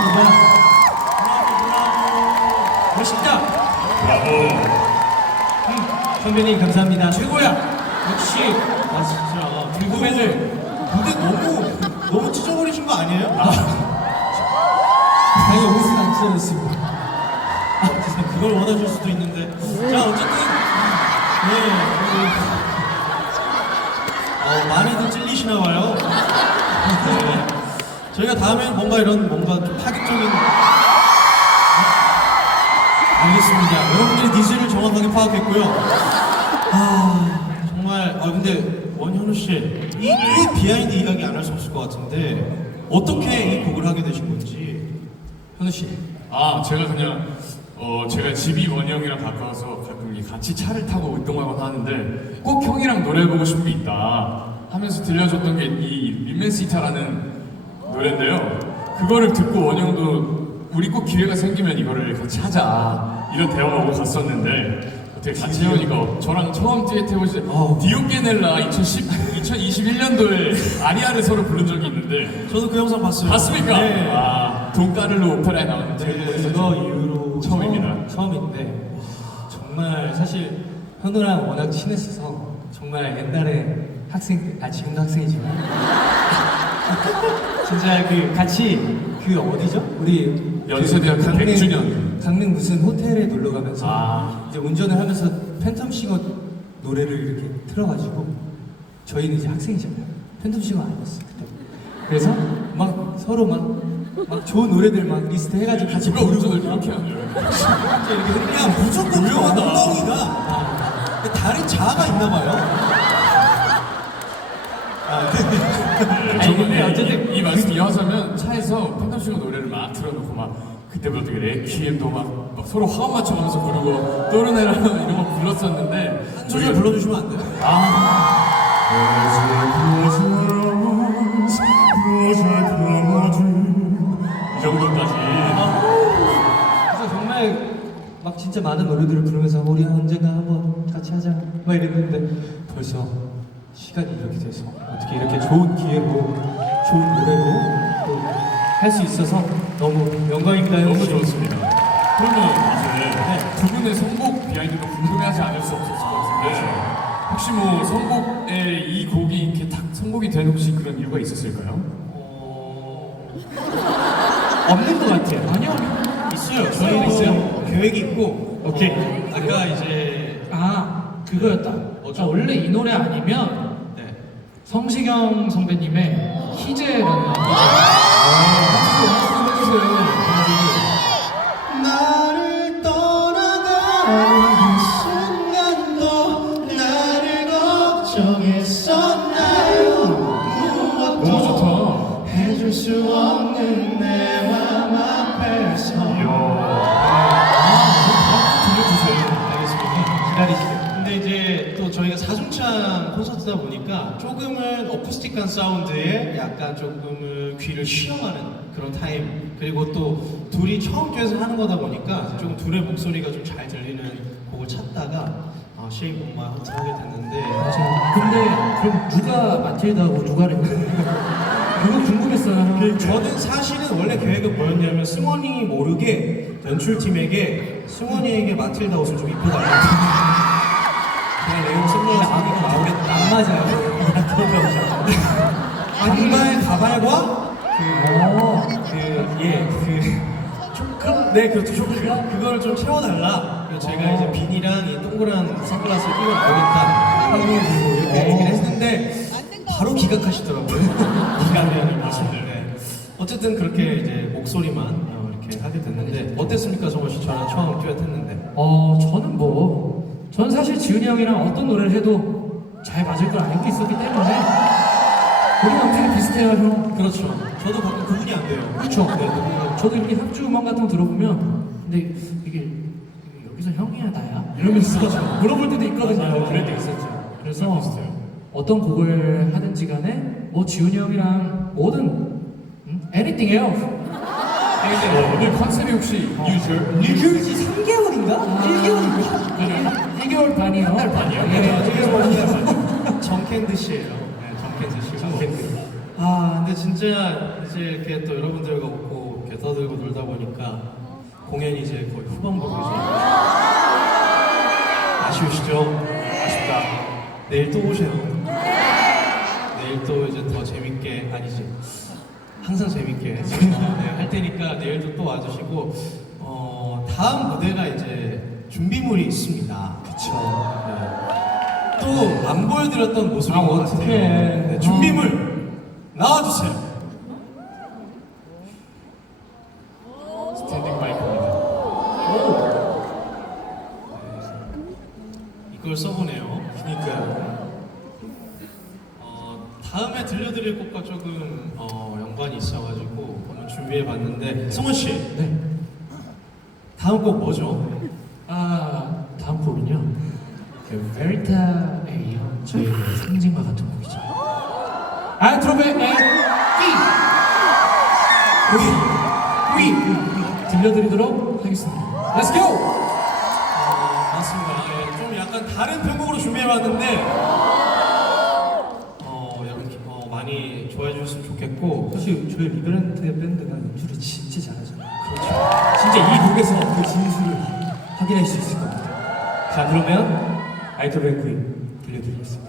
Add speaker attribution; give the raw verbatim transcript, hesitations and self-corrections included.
Speaker 1: 감사합니다. 멋있다.
Speaker 2: 브라보.
Speaker 1: 선배님 감사합니다.
Speaker 3: 최고야.
Speaker 1: 역시
Speaker 3: 아 진짜
Speaker 1: 궁금해들.
Speaker 3: 근데 너무 너무 찢어버리신 거 아니에요?
Speaker 1: 다행히 옷은 안 찢어졌습니다.
Speaker 3: 아, 그걸 원하실 수도 있는데. 자, 어쨌든 네, 그, 어, 많이들 찔리시나 봐요. 네. 저희가 다음엔 뭔가 이런 뭔가 좀 파격적인. 알겠습니다. 여러분들의 니즈를 정확하게 파악했고요. 아 정말 아 근데 원현우 씨, 이, 이 비하인드 이야기 안 할 수 없을 것 같은데 어떻게 이 곡을 하게 되신 건지 현우 씨.
Speaker 2: 아 제가 그냥 어 제가 집이 원희 형이랑 가까워서 가끔 이 같이 차를 타고 운동하곤 하는데 꼭 형이랑 노래해보고 싶은 게 있다 하면서 들려줬던 게 이 림맨시타라는 노래인데요. 그거를 듣고 원희 형도 우리 꼭 기회가 생기면 이거를 같이 하자 이런 대화가 오고 갔었는데 어떻게 같이 해오니까 저랑 처음 듀엣 해보실 때
Speaker 3: 어.
Speaker 2: 디오게넬라 이천십, 이천이십일 년도에 아리아를 서로 부른 적이 있는데
Speaker 3: 저도 그 영상 봤어요.
Speaker 2: 봤습니까?
Speaker 3: 네.
Speaker 2: 아, 돈까를로 오페라에 나오는
Speaker 3: 네,
Speaker 2: 제목을
Speaker 1: 그거 이후로
Speaker 2: 처음입니다.
Speaker 1: 처음, 처음인데 정말 사실 현우랑 워낙 친했어서 정말 옛날에 학생 때, 아 지금도 학생이지만 진짜 그 같이 그 어디죠? 우리
Speaker 2: 연세대학교
Speaker 1: 강릉-
Speaker 2: 백 주년.
Speaker 1: 강릉 무슨 호텔에 놀러 가면서
Speaker 2: 아.
Speaker 1: 이제 운전을 하면서 팬텀싱어 노래를 이렇게 틀어가지고 저희는 이제 학생이잖아요. 팬텀싱어 아니었어요 그때. 그래서 막 서로 막, 막 좋은 노래들 막 리스트 해가지고 같이
Speaker 2: 누가 운전을
Speaker 1: 부르고
Speaker 2: 그렇게 하네요.
Speaker 3: 진짜 이렇게 그냥 무조건
Speaker 2: 훌륭하다.
Speaker 3: 엉덩이가 다른 자아가 있나 봐요. 아, 네.
Speaker 2: 네,
Speaker 1: 아니, 근데 어쨌든
Speaker 2: 이, 이 말씀 이어서면 차에서 팬텀싱어 노래를 막 틀어놓고 막 그때부터 되게 레퀴엠도 막, 막 서로 화음 맞춰가면서 부르고 또르네라 이런 거 불렀었는데
Speaker 3: 한 소절 불러주시면 안 돼요?
Speaker 2: 이 정도까지.
Speaker 1: 그래서 정말 막 진짜 많은 노래들을 부르면서 우리 언젠가 한번 같이 하자 막 이랬는데 벌써 시간이 이렇게 돼서 어떻게 이렇게 좋은 기회로 좋은 노래로 또 할 수 있어서 너무 영광입니다.
Speaker 2: 너무
Speaker 1: 형님.
Speaker 2: 좋습니다. 그러면 이제 두 분의 선곡 비하인드도 궁금해하지 않을 수 없었을 것 같은데 혹시 뭐 선곡에 이 곡이 이렇게 딱 선곡이 된 혹시 그런 이유가 있었을까요?
Speaker 1: 없는 것 같아요.
Speaker 3: 아니요, 있어요. 저희는 있어요. 계획이 있고.
Speaker 1: 오케이.
Speaker 3: 어, 아까 이제
Speaker 4: 아 그거였다.
Speaker 3: 뭐죠?
Speaker 4: 아, 원래 이 노래 아니면
Speaker 3: 네.
Speaker 4: 성시경 선배님의 희재라는 노래.
Speaker 3: 나를 떠나가는 순간도 나를 걱정했었나요?
Speaker 2: 너무 좋다.
Speaker 3: 해줄 수 없는 내 맘 앞에서.
Speaker 2: 들려주세요.
Speaker 3: 알겠습니다.
Speaker 1: 기다리시죠.
Speaker 3: 근데 이제 또 저희가 사중창 콘서트다 보니까 조금은 어쿠스틱한 사운드에 약간 조금은 귀를 쉬어가는 그런 타임, 그리고 또 둘이 처음 듀엣을 하는 거다 보니까 조금 둘의 목소리가 좀 잘 들리는 곡을 찾다가 어, 쉐이 목마 하게 됐는데
Speaker 4: 맞아요. 근데 그럼 누가 마틸다고 누가를 그거 궁금했어요.
Speaker 3: 그 저는 사실은 원래 계획은 뭐였냐면 승원이 모르게 연출팀에게 승원이에게 마틸다 옷을 좀 입혀달라고 그냥 내용 승원이 자기가 나오겠다.
Speaker 1: 안 맞아요.
Speaker 3: 단발 가발과
Speaker 4: 어.
Speaker 3: 그예그 조금 네 그렇죠 조금 그거를 좀 채워달라. 그래서 제가 이제 비니랑 이 동그란 선글라스를 끼고 나오겠다 하는 들고 이렇게 얘기를 했는데 바로 기각하시더라고요. 기각이 맞습니다. 네. 어쨌든 그렇게 이제 목소리만 어, 이렇게 하게 됐는데 어땠습니까, 정원 씨? 저랑 처음 듀엣했는데.
Speaker 4: 어 저는 뭐 저는 사실 지훈이 형이랑 어떤 노래를 해도 잘 맞을 걸 알고 있었기 때문에 우리 엄청 비슷해요 형.
Speaker 3: 그렇죠. 저도 가끔 구분이 안 돼요.
Speaker 4: 그렇죠.
Speaker 3: 네, 누군가
Speaker 4: 저도 이렇게 합주 음악 같은 거 들어보면 근데 이게, 이게 여기서 형이야 나야 이러면서 물어볼 때도 있거든요.
Speaker 2: 맞아요. 그럴 때 있었죠.
Speaker 4: 그래서
Speaker 2: 비슷해요.
Speaker 4: 어떤 곡을 하든지 간에 뭐 지훈이 형이랑 뭐든 음? anything else.
Speaker 2: 어, 오늘 컨셉이 혹시 유저?
Speaker 1: 일주일치 삼 개월인가? 일 개월인가?
Speaker 4: 일 개월 반이요. 한 달
Speaker 2: 반이요?
Speaker 4: 예.
Speaker 3: 정캔드 씨예요. 네, 정캔드 씨.
Speaker 1: 정캔드.
Speaker 3: 아, 근데 진짜 이제 이렇게 또 여러분들과 웃고 이렇게 떠들고 놀다 보니까 공연이 이제 거의 후반부로 이제 아쉬우시죠? 아쉽다. 내일 또 오세요. 내일 또 이제 더 재밌게 아니지 항상 재밌게 네, 할 테니까 내일도 또 와주시고 어, 다음 무대가 이제 준비물이 있습니다.
Speaker 1: 그쵸.
Speaker 3: 또 안 보여드렸던 모습인
Speaker 1: 아,
Speaker 3: 것 같아요.
Speaker 1: 어떡해.
Speaker 3: 네, 준비물 나와주세요.
Speaker 2: 스탠딩 마이크입니다.
Speaker 3: 이걸 써보네요.
Speaker 1: 그니까요.
Speaker 3: 어, 다음에 들려드릴 곡과 조금 어, 연관이 있어가지고 한번 준비해봤는데 승훈 씨,
Speaker 1: 네.
Speaker 3: 다음 곡 뭐죠?
Speaker 4: 아 다음 곡은요. 그 베리타에 이어 저희의 상징과 같은 곡이죠. 아트로베의 위! 위! 위! 들려드리도록 하겠습니다. Let's go!
Speaker 3: 어, 맞습니다. 예, 좀 약간 다른 편곡으로 준비해봤는데 어, 여러분 어, 많이 좋아해 주셨으면 좋겠고
Speaker 1: 사실 저희 리베란트 밴드가 연주를 진짜 잘하잖아요. 그렇죠. 진짜 이 곡에서 그 진수를 확인할 수 있을 것 같아요. 자, 그러면 아이돌 뱅크인 들려드리겠습니다.